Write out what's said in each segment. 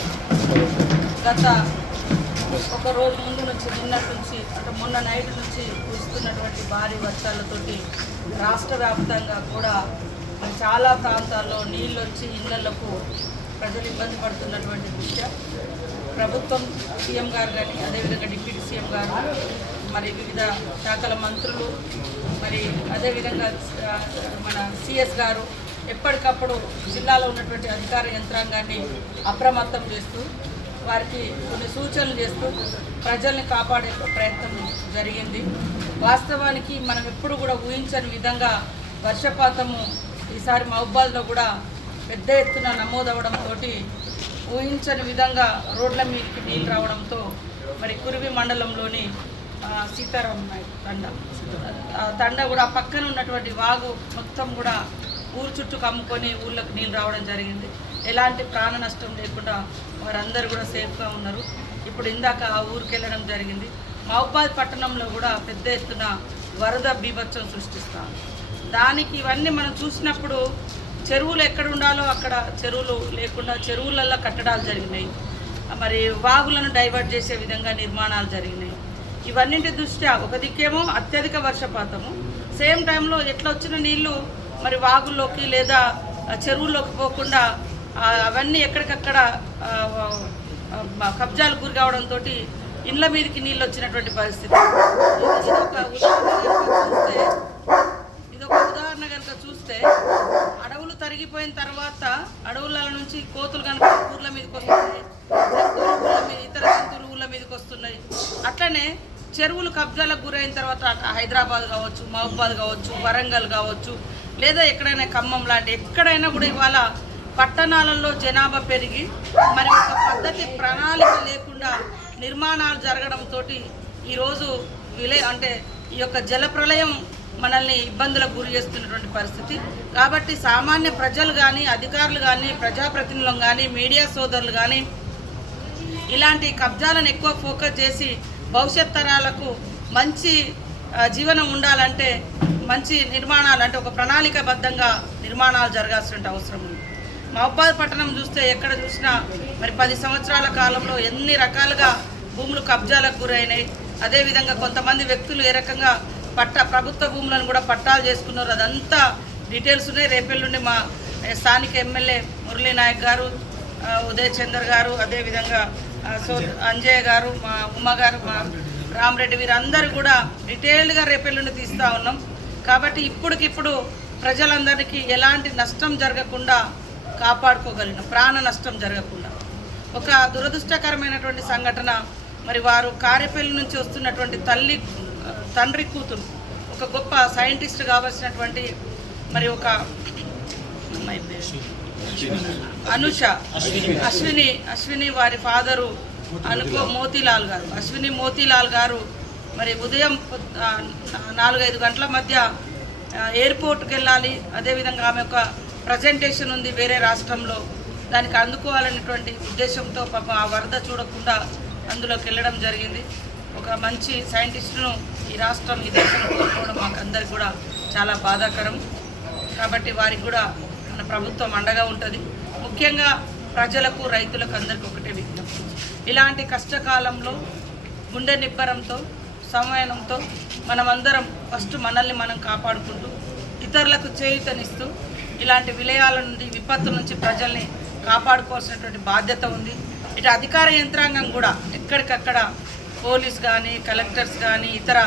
నమస్కారాలు. గత ఒక రోజు ముందు నుంచి నిన్నటి నుంచి అంటే మొన్న నైట్ నుంచి కురుస్తున్నటువంటి భారీ వర్షాలతోటి రాష్ట్ర వ్యాప్తంగా కూడా చాలా ప్రాంతాల్లో నీళ్ళు వచ్చి ఇళ్లకు ప్రజలు ఇబ్బంది పడుతున్నటువంటి దృష్ట్యా ప్రభుత్వం సీఎం గారు కానీ అదేవిధంగా డిప్యూటీ సీఎం గారు మరి వివిధ శాఖల మంత్రులు మరి అదేవిధంగా మన సిఎస్ గారు ఎప్పటికప్పుడు జిల్లాలో ఉన్నటువంటి అధికార యంత్రాంగాన్ని అప్రమత్తం చేస్తూ వారికి కొన్ని సూచనలు చేస్తూ ప్రజల్ని కాపాడే ప్రయత్నం జరిగింది. వాస్తవానికి మనం ఎప్పుడు కూడా ఊహించని విధంగా వర్షపాతము ఈసారి మహబూబాద్లో కూడా పెద్ద ఎత్తున నమోదవడంతో ఊహించని విధంగా రోడ్ల మీదకి నీళ్ళు రావడంతో మరి కురివి మండలంలోని సీతారాం తండ కూడా పక్కన ఉన్నటువంటి వాగు మొత్తం కూడా ఊరు చుట్టూ కమ్ముకొని ఊళ్ళకి నీళ్ళు రావడం జరిగింది. ఎలాంటి ప్రాణ నష్టం లేకుండా వారందరూ కూడా సేఫ్గా ఉన్నారు. ఇప్పుడు ఇందాక ఆ ఊరికి వెళ్ళడం జరిగింది. మహబూబాద్ పట్టణంలో కూడా పెద్ద ఎత్తున వరద బీభత్సం సృష్టిస్తాం. దానికి ఇవన్నీ మనం చూసినప్పుడు చెరువులు ఎక్కడ ఉండాలో అక్కడ చెరువులు లేకుండా చెరువులలో కట్టడాలు జరిగినాయి. మరి వాగులను డైవర్ట్ చేసే విధంగా నిర్మాణాలు జరిగినాయి. ఇవన్నింటి దృష్ట్యా ఒక దిక్కేమో అత్యధిక వర్షపాతము, సేమ్ టైంలో ఎట్లా వచ్చిన నీళ్లు మరి వాగుల్లోకి లేదా చెరువుల్లోకి పోకుండా అవన్నీ ఎక్కడికక్కడ కబ్జాలు గురి కావడంతో ఇండ్ల మీదకి నీళ్ళు వచ్చినటువంటి పరిస్థితి. ఇదొక ఉదాహరణ కనుక చూస్తే అడవులు తరిగిపోయిన తర్వాత అడవుల నుంచి కోతులు కనుక ఊర్ల మీదకి వస్తున్నాయి, ఇతర జంతువులు ఊళ్ళ మీదకి వస్తున్నాయి. అట్లనే చెరువులు కబ్జాలకు గురైన తర్వాత హైదరాబాద్ కావచ్చు, మహబూబాద్ కావచ్చు, వరంగల్ కావచ్చు, లేదా ఎక్కడైనా ఖమ్మం లాంటి ఎక్కడైనా కూడా ఇవాళ పట్టణాలలో జనాభా పెరిగి మరి ఒక పద్ధతి ప్రణాళిక లేకుండా నిర్మాణాలు జరగడంతో ఈరోజు అంటే ఈ యొక్క జల ప్రళయం మనల్ని ఇబ్బందులకు గురి చేస్తున్నటువంటి పరిస్థితి. కాబట్టి సామాన్య ప్రజలు కానీ, అధికారులు కానీ, ప్రజాప్రతినిధులు కానీ, మీడియా సోదరులు కానీ ఇలాంటి కబ్జాలను ఎక్కువ ఫోకస్ చేసి భవిష్యత్ తరాలకు మంచి జీవనం ఉండాలంటే మంచి నిర్మాణాలు అంటే ఒక ప్రణాళికాబద్ధంగా నిర్మాణాలు జరగాల్సిన అవసరం ఉంది. మహబూబాద్ పట్టణం చూస్తే ఎక్కడ చూసినా మరి 10 సంవత్సరాల కాలంలో ఎన్ని రకాలుగా భూములు కబ్జాలకు గురైనాయి. అదేవిధంగా కొంతమంది వ్యక్తులు ఏ రకంగా ప్రభుత్వ భూములను కూడా పట్టాలు చేసుకున్నారు. అదంతా డీటెయిల్స్ ఉన్నాయి. రేపెల్లుండి మా స్థానిక ఎమ్మెల్యే మురళీ నాయక్ గారు, ఉదయ్ చందర్ గారు, అదేవిధంగా అంజయ్ గారు, మా ఉమ్మ గారు, మా రామరెడ్డి వీరందరూ కూడా డీటెయిల్డ్గా రేపెల్లుండి తీస్తూ ఉన్నాం. కాబట్టి ఇప్పటికిప్పుడు ప్రజలందరికీ ఎలాంటి నష్టం జరగకుండా కాపాడుకోగలిగిన, ప్రాణ నష్టం జరగకుండా. ఒక దురదృష్టకరమైనటువంటి సంఘటన, మరి వారు కారేపల్లి నుంచి వస్తున్నటువంటి తండ్రి కూతురు ఒక గొప్ప సైంటిస్ట్ కావాల్సినటువంటి మరి ఒక అశ్విని వారి ఫాదరు మోతీలాల్ గారు, అశ్విని మోతీలాల్ గారు మరి ఉదయం 4-5 గంటల మధ్య ఎయిర్పోర్ట్కి వెళ్ళాలి. అదేవిధంగా ఆమె ఒక ప్రజెంటేషన్ ఉంది వేరే రాష్ట్రంలో, దానికి అందుకోవాలనేటువంటి ఉద్దేశంతో పాపం ఆ వరద చూడకుండా అందులోకి వెళ్ళడం జరిగింది. ఒక మంచి సైంటిస్టును ఈ రాష్ట్రం, ఈ దేశం కోల్పోవడం మాకు అందరికి కూడా చాలా బాధాకరం. కాబట్టి వారికి కూడా మన ప్రభుత్వం అండగా ఉంటుంది. ముఖ్యంగా ప్రజలకు, రైతులకు అందరికీ ఒకటే విజ్ఞప్తి, ఇలాంటి కష్టకాలంలో గుండె నిబ్బరంతో, సంయమనంతో మనమందరం ఫస్ట్ మనల్ని మనం కాపాడుకుంటూ ఇతరులకు చేయూతనిస్తూ ఇలాంటి విలయాల నుండి, విపత్తు నుంచి ప్రజల్ని కాపాడుకోవాల్సినటువంటి బాధ్యత ఉంది. ఇటు అధికార యంత్రాంగం కూడా ఎక్కడికక్కడ పోలీస్ కానీ, కలెక్టర్స్ కానీ, ఇతర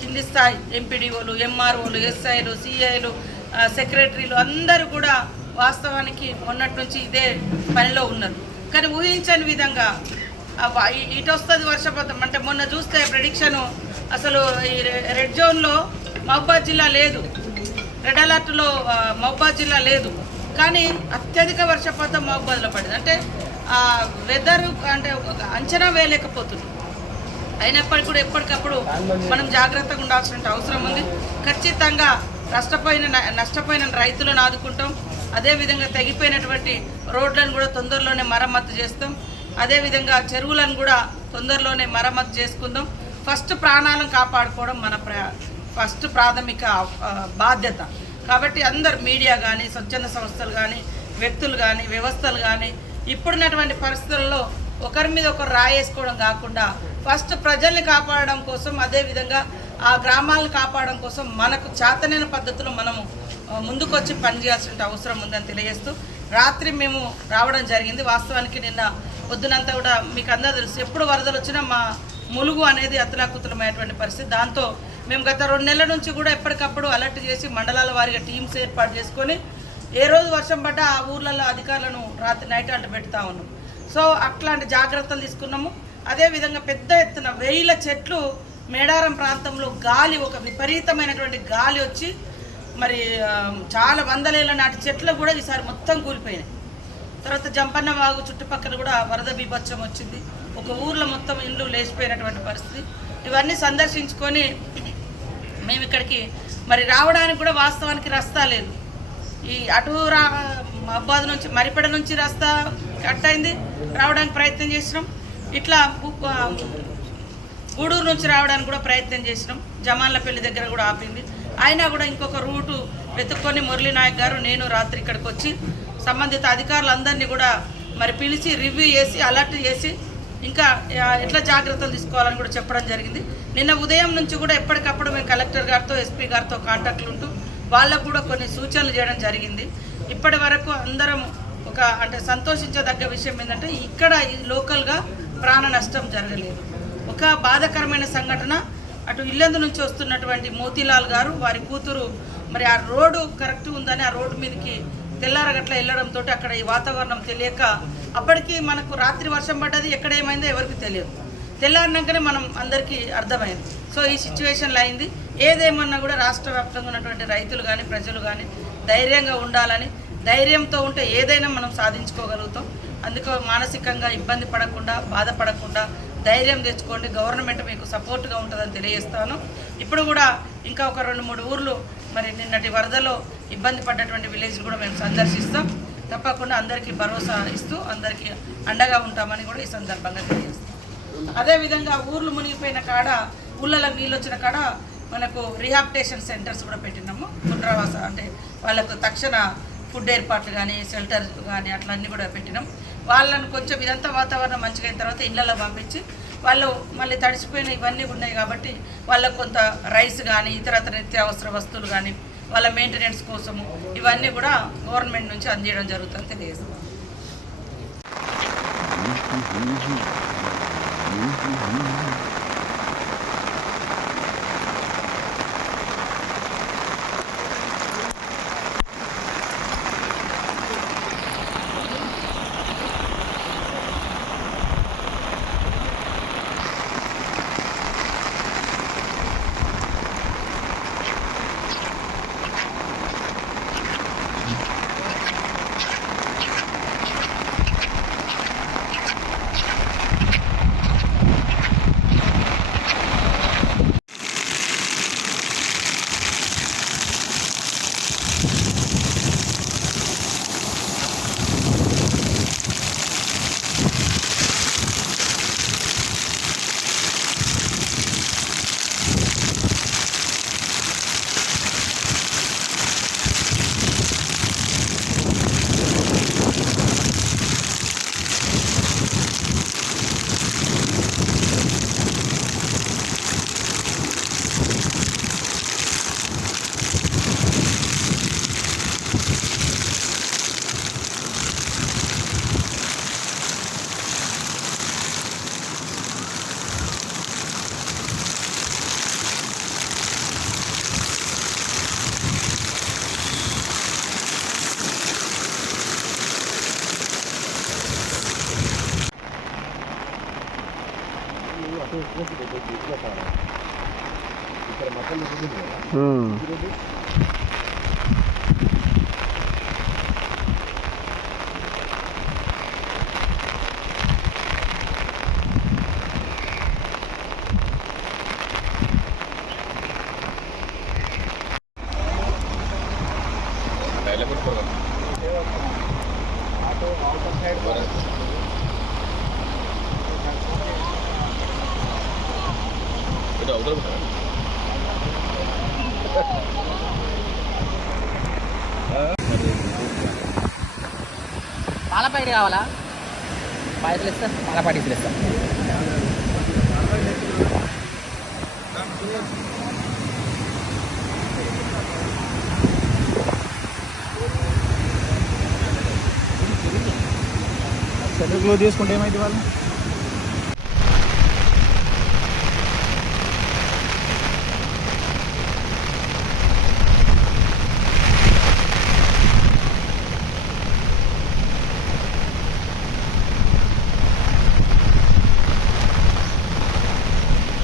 కింది స్థాయి ఎంపీడీఓలు, ఎంఆర్ఓలు, ఎస్ఐలు, సిఐలు, సెక్రటరీలు అందరూ కూడా వాస్తవానికి మొన్నటి నుంచి ఇదే పనిలో ఉన్నారు. కానీ ఊహించని విధంగా ఇటు వస్తుంది వర్షపాతం అంటే మొన్న చూస్తే ప్రెడిక్షను అసలు ఈ రెడ్ జోన్లో మహబూబాద్ జిల్లా లేదు, రెడ్ అలర్ట్లో మహబూబాద్ జిల్లా లేదు. కానీ అత్యధిక వర్షపాతం మహబూబాద్లో పడింది. అంటే వెదర్ అంటే అంచనా వేయలేకపోతుంది. అయినప్పటికీ కూడా ఎప్పటికప్పుడు మనం జాగ్రత్తగా ఉండాల్సిన అవసరం ఉంది. ఖచ్చితంగా నష్టపోయిన రైతులను ఆదుకుంటాం. అదేవిధంగా తెగిపోయినటువంటి రోడ్లను కూడా తొందరలోనే మరమ్మతు చేస్తాం. అదేవిధంగా చెరువులను కూడా తొందరలోనే మరమ్మతు చేసుకుందాం. ఫస్ట్ ప్రాణాలను కాపాడుకోవడం మన ఫస్ట్ ప్రాథమిక బాధ్యత. కాబట్టి అందరు మీడియా కానీ, స్వచ్ఛంద సంస్థలు కానీ, వ్యక్తులు కానీ, వ్యవస్థలు కానీ ఇప్పుడున్నటువంటి పరిస్థితుల్లో ఒకరి మీద ఒకరు రాయేసుకోవడం కాకుండా ఫస్ట్ ప్రజల్ని కాపాడడం కోసం, అదేవిధంగా ఆ గ్రామాలను కాపాడడం కోసం మనకు చేతనైన పద్ధతిలో మనము ముందుకొచ్చి పనిచేయాల్సిన అవసరం ఉందని తెలియజేస్తూ రాత్రి మేము రావడం జరిగింది. వాస్తవానికి నిన్న పొద్దునంతా కూడా మీకు అందరూ తెలుసు, ఎప్పుడు వరదలు వచ్చినా మా ములుగు అనేది అతలాకుతలమైనటువంటి పరిస్థితి. దాంతో మేము గత 2 నెలల నుంచి కూడా ఎప్పటికప్పుడు అలర్ట్ చేసి మండలాల వారీగా టీమ్స్ ఏర్పాటు చేసుకొని ఏ రోజు వర్షం పడ్డా ఆ ఊర్లలో అధికారులను రాత్రి నైట్ అంట పెడతా ఉన్నాం. సో అట్లాంటి జాగ్రత్తలు తీసుకున్నాము. అదేవిధంగా పెద్ద ఎత్తున 1000 చెట్లు మేడారం ప్రాంతంలో గాలి, ఒక విపరీతమైనటువంటి గాలి వచ్చి మరి చాలా వందలేళ్ల నాటి చెట్లు కూడా ఈసారి మొత్తం కూలిపోయినాయి. తర్వాత జంపన్న వాగు చుట్టుపక్కల కూడా వరద బీభత్సం వచ్చింది. ఒక ఊర్లో మొత్తం ఇల్లు లేచిపోయినటువంటి పరిస్థితి. ఇవన్నీ సందర్శించుకొని మేము ఇక్కడికి మరి రావడానికి కూడా వాస్తవానికి రస్తా లేదు. ఈ అటు మహబాద్ నుంచి మరిపేడ నుంచి రస్తా కట్ అయింది, రావడానికి ప్రయత్నం చేసినాం. ఇట్లా గూడూరు నుంచి రావడానికి కూడా ప్రయత్నం చేసినాం. జమాన్లపల్లి దగ్గర కూడా ఆపింది. అయినా కూడా ఇంకొక రూటు వెతుక్కొని మురళీ నాయక్ గారు నేను రాత్రి ఇక్కడికి వచ్చి సంబంధిత అధికారులందరినీ కూడా మరి పిలిచి రివ్యూ చేసి అలర్ట్ చేసి ఇంకా ఎట్లా జాగ్రత్తలు తీసుకోవాలని కూడా చెప్పడం జరిగింది. నిన్న ఉదయం నుంచి కూడా ఎప్పటికప్పుడు మేము కలెక్టర్ గారితో, ఎస్పీ గారితో కాంటాక్ట్లు ఉంటూ వాళ్ళకు కూడా కొన్ని సూచనలు చేయడం జరిగింది. ఇప్పటి వరకు అందరం అంటే సంతోషించదగ్గ విషయం ఏంటంటే ఇక్కడ లోకల్గా ప్రాణ నష్టం జరగలేదు. ఒక బాధాకరమైన సంఘటన, అటు ఇల్లెందు నుంచి వస్తున్నటువంటి మోతీలాల్ గారు వారి కూతురు మరి ఆ రోడ్డు కరెక్ట్ ఉందని ఆ రోడ్డు మీదకి తెల్లారగట్ల వెళ్ళడంతో అక్కడ ఈ వాతావరణం తెలియక అప్పటికి మనకు రాత్రి వర్షం పడ్డది, ఎక్కడ ఏమైందో ఎవరికి తెలియదు. తెల్లారినాకనే మనం అందరికీ అర్థమైంది. సో ఈ సిచ్యువేషన్లో అయింది. ఏదేమన్నా కూడా రాష్ట్ర వ్యాప్తంగా ఉన్నటువంటి రైతులు కానీ ప్రజలు కానీ ధైర్యంగా ఉండాలని, ధైర్యంతో ఉంటే ఏదైనా మనం సాధించుకోగలుగుతాం. అందుకే మానసికంగా ఇబ్బంది పడకుండా, బాధపడకుండా ధైర్యం తెచ్చుకోండి. గవర్నమెంట్ మీకు సపోర్ట్గా ఉంటుందని తెలియజేస్తాను. ఇప్పుడు కూడా ఇంకా ఒక 2-3 ఊర్లు మరి నిన్నటి వరదలో ఇబ్బంది పడ్డటువంటి విలేజ్లు కూడా మేము సందర్శిస్తాం. తప్పకుండా అందరికీ భరోసా ఇస్తూ అందరికీ అండగా ఉంటామని కూడా ఈ సందర్భంగా తెలియజేస్తాం. అదేవిధంగా ఊర్లు మునిగిపోయిన కాడ, ఊళ్ళలో నీళ్ళు వచ్చిన కాడ మనకు రీహాబిటేషన్ సెంటర్స్ కూడా పెట్టినాము. పునరావాస అంటే వాళ్ళకు తక్షణ ఫుడ్ ఏర్పాట్లు కానీ, షెల్టర్ కానీ అట్లా అన్నీ కూడా పెట్టినాం. వాళ్ళను కొంచెం ఇదంతా వాతావరణం మంచిగా అయిన తర్వాత ఇళ్ళలో పంపించి వాళ్ళు మళ్ళీ తడిసిపోయిన ఇవన్నీ ఉన్నాయి కాబట్టి వాళ్ళకు కొంత రైస్ కానీ ఇతరత్ర నిత్యావసర వస్తువులు కానీ వాళ్ళ మెయింటెనెన్స్ కోసము ఇవన్నీ కూడా గవర్నమెంట్ నుంచి అందించడం జరుగుతుందని తెలియజేస్తాం. ఇక్కడ మటన్ పాల ప్యాకెట్ కావాలా? పాయసలు ఇస్తా మళ్ళీ పాటిస్తులు ఇస్తా. సెంటర్ క్లోజ్ చేసుకుంటే ఏమైంది వాళ్ళు?